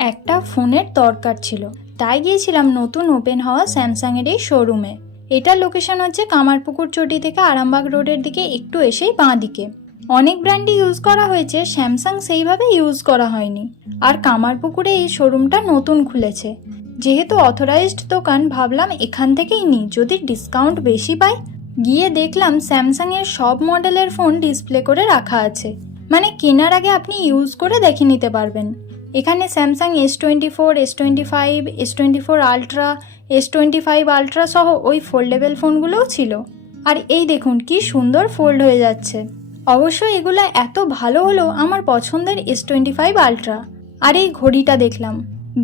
একটা ফোনের দরকার ছিল। তাই গিয়েছিলাম নতুন ওপেন হওয়া স্যামসাংয়ের এই শোরুমে এটার লোকেশন হচ্ছে কামারপুকুর চটি থেকে আরামবাগ রোডের দিকে একটু এসেই বাঁ দিকে। অনেক ব্র্যান্ডই ইউজ করা হয়েছে, স্যামসাং সেইভাবে ইউজ করা হয়নি। আর কামারপুকুরে এই শোরুমটা নতুন খুলেছে। যেহেতু অথরাইজড দোকান, ভাবলাম এখান থেকেই নিই। যদি ডিসকাউন্ট বেশি পাই, গিয়ে দেখলাম স্যামসাংয়ের সব মডেলের ফোন ডিসপ্লে করে রাখা আছে। মানে কেনার আগে আপনি ইউজ করে দেখে নিতে পারবেন। এখানে Samsung S twenty four S twenty five S twenty four ultra S twenty five ultra সহ ওই ফোল্ডেবল ফোনগুলোও ছিল। আর এই দেখুন কি সুন্দর ফোল্ড হয়ে যাচ্ছে। অবশ্যই এগুলো এত ভালো হলো আমার পছন্দের এস টোয়েন্টি ফাইভ আলট্রা আর এই ঘড়িটা দেখলাম,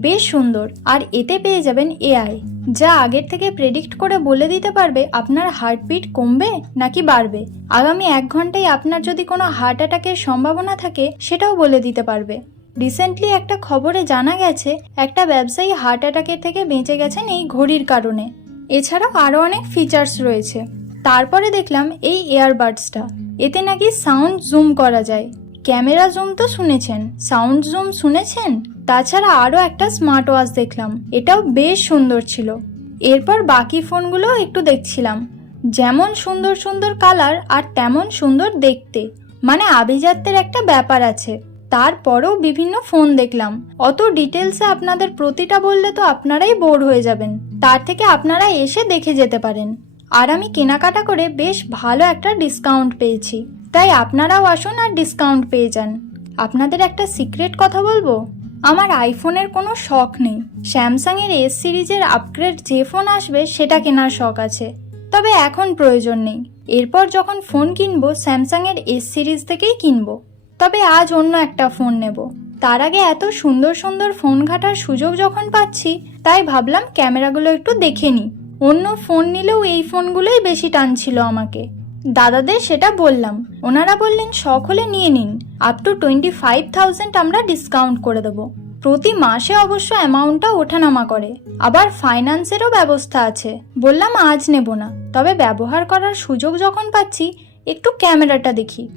বেশ সুন্দর। আর এতে পেয়ে যাবেন এআই যা আগের থেকে প্রেডিক্ট করে বলে দিতে পারবে আপনার হার্টবিট কমবে নাকি বাড়বে। আগামী এক ঘন্টায় আপনার যদি কোনো হার্ট অ্যাটাকের সম্ভাবনা থাকে, সেটাও বলে দিতে পারবে। রিসেন্টলি একটা খবরে জানা গেছে, একটা ব্যবসায়ী হার্ট অ্যাটাকের থেকে বেঁচে গেছেন এই ঘড়ির কারণে। এছাড়াও আরও অনেক ফিচার্স রয়েছে। তারপরে দেখলাম এই ইয়ারবাডসটা এতে নাকি সাউন্ড জুম করা যায়। ক্যামেরা জুম তো শুনেছেন। সাউন্ড জুম শুনেছেন? তাছাড়া আরও একটা স্মার্ট ওয়াচ দেখলাম। এটাও বেশ সুন্দর ছিল। এরপর বাকি ফোনগুলোও একটু দেখছিলাম। যেমন সুন্দর সুন্দর কালার আর তেমন সুন্দর দেখতে। মানে আভিজাত্যের একটা ব্যাপার আছে। তারপরেও বিভিন্ন ফোন দেখলাম। অত ডিটেলসে আপনাদের প্রতিটা বললে তো আপনারাই বোর হয়ে যাবেন। তার থেকে আপনারা এসে দেখে যেতে পারেন। আর আমি কেনাকাটা করে বেশ ভালো একটা ডিসকাউন্ট পেয়েছি। তাই আপনারাও আসুন আর ডিসকাউন্ট পেয়ে যান। আপনাদের একটা সিক্রেট কথা বলব? আমার আইফোনের কোনো শখ নেই। স্যামসাংয়ের এস সিরিজের আপগ্রেড যে ফোন আসবে, সেটা কেনার শখ আছে। তবে এখন প্রয়োজন নেই। এরপর যখন ফোন কিনবো, স্যামসাংয়ের এস সিরিজ থেকেই কিনবো। তবে আজ অন্য একটা ফোন নেব। তার আগে এত সুন্দর সুন্দর ফোন ঘাটার সুযোগ যখন পাচ্ছি, তাই ভাবলাম ক্যামেরাগুলো একটু দেখে নিই। অন্য ফোন নিলেও এই ফোনগুলোই বেশি টানছিল আমাকে। দাদাদের সেটা বললাম। ওনারা বললেন, শখ হলে নিয়ে নিন। Up to twenty five thousand আমরা ডিসকাউন্ট করে দেবো। প্রতি মাসে অবশ্য অ্যামাউন্টটা ওঠানামা করে। আবার ফাইন্যান্সেরও ব্যবস্থা আছে। বললাম, আজ নেব না। তবে ব্যবহার করার সুযোগ যখন পাচ্ছি, একটু ক্যামেরাটা দেখি।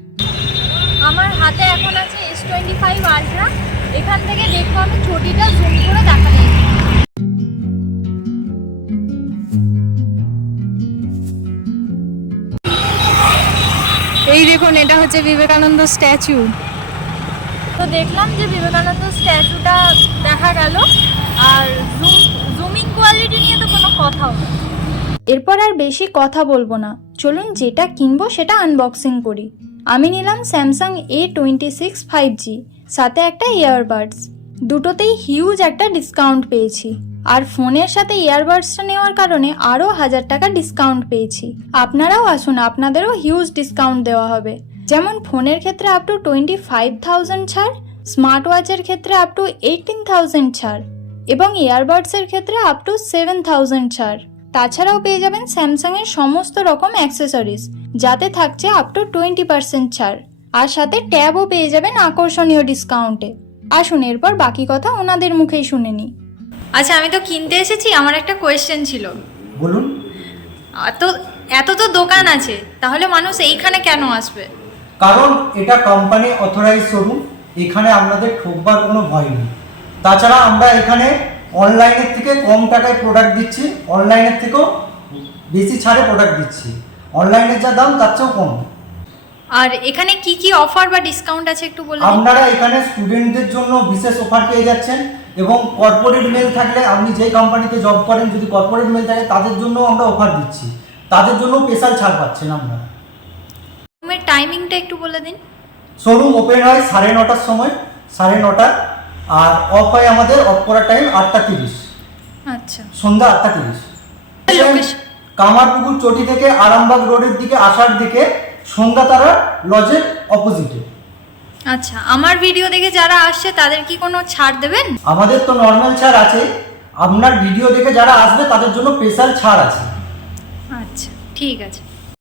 আমার হাতে এখন আছে এস টোয়েন্টি ফাইভ আলট্রা এখান থেকে দেখব আমি ছটিটা জুম করে দেখা যায় এই দেখুন এটা হচ্ছে বিবেকানন্দ স্ট্যাচু। তো দেখলাম যে বিবেকানন্দ স্ট্যাচুটা দেখা গেল। আর জুম জুমিং কোয়ালিটি নিয়ে তো কোনো কথাও না এরপর আর বেশি কথা বলব না। চলুন যেটা কিনবো সেটা আনবক্সিং করি। আমি নিলাম Samsung A twenty six five G সাথে একটা ইয়ারবাডস দুটোতেই হিউজ একটা ডিসকাউন্ট পেয়েছি। আর ফোনের সাথে ইয়ারবাডসটা নেওয়ার কারণে আরও হাজার টাকা ডিসকাউন্ট পেয়েছি। আপনারাও আসুন, আপনাদেরও হিউজ ডিসকাউন্ট দেওয়া হবে। যেমন ফোনের ক্ষেত্রে up to twenty five thousand ছাড় স্মার্ট ওয়াচের ক্ষেত্রে আপ টু এইটিন থাউজেন্ড ছাড়, এবং ইয়ারবাডসের ক্ষেত্রে আপ টু সেভেন থাউজেন্ড ছাড়। তাছাড়াও পেয়ে যাবেন স্যামসাংয়ের সমস্ত রকম অ্যাক্সেসরিজ যাতে থাকছে আপ টু টোয়েন্টি পার্সেন্ট ছাড়। আর সাথে ট্যাবও পেয়ে যাবেন আকর্ষণীয় ডিসকাউন্টে আসুন এরপর বাকি কথা ওনাদের মুখেই শুনে নিই। আচ্ছা আমি তো কিনতে এসেছি আমার একটা কোয়েশ্চেন ছিল। বলুন। এত এত তো দোকান আছে তাহলে মানুষ এইখানে কেন আসবে? কারণ এটা কোম্পানি অথরাইজ শোরুম এখানে আপনাদের ঠকবার কোনো ভয় নেই। তাছাড়া আমরা এখানে অনলাইনের থেকে কম টাকায় প্রোডাক্ট দিচ্ছি অনলাইনের থেকেও বেশি ছাড়ে প্রোডাক্ট দিচ্ছি। অনলাইনের যা দাম তার চেয়েও কম। আর এখানে কি কি অফার বা ডিসকাউন্ট আছে একটু বলুন আপনারা এখানে স্টুডেন্টদের জন্য বিশেষ অফার পেয়ে যাচ্ছেন এবং কর্পোরেট মেল থাকলে আপনি যে কোম্পানিতে জব করেন যদি কর্পোরেট মেল থাকে তাদের জন্য আমরা অফার দিচ্ছি। তাদের জন্য স্পেশাল ছাড় পাচ্ছেন আপনারা। টাইমিংটা একটু বলে দিন। শোরুম ওপেন হয় সাড়ে নটার সময় সাড়ে নটা আর অফ হয় আমাদের অফ করার টাইম আটটা তিরিশ। আচ্ছা। সন্ধ্যা আটটা তিরিশ। কামারপুকুর চটি থেকে আরামবাগ রোডের দিকে আসার দিকে সন্ধ্যাতারা লজের অপোজিটে আচ্ছা আমার ভিডিও দেখে যারা আসছে তাদের কি কোনো ছাড় দেবেন? আমাদের তো নর্মাল ছাড় আছে। আপনার ভিডিও দেখে যারা আসবে তাদের জন্য স্পেশাল ছাড় আছে। আচ্ছা ঠিক আছে।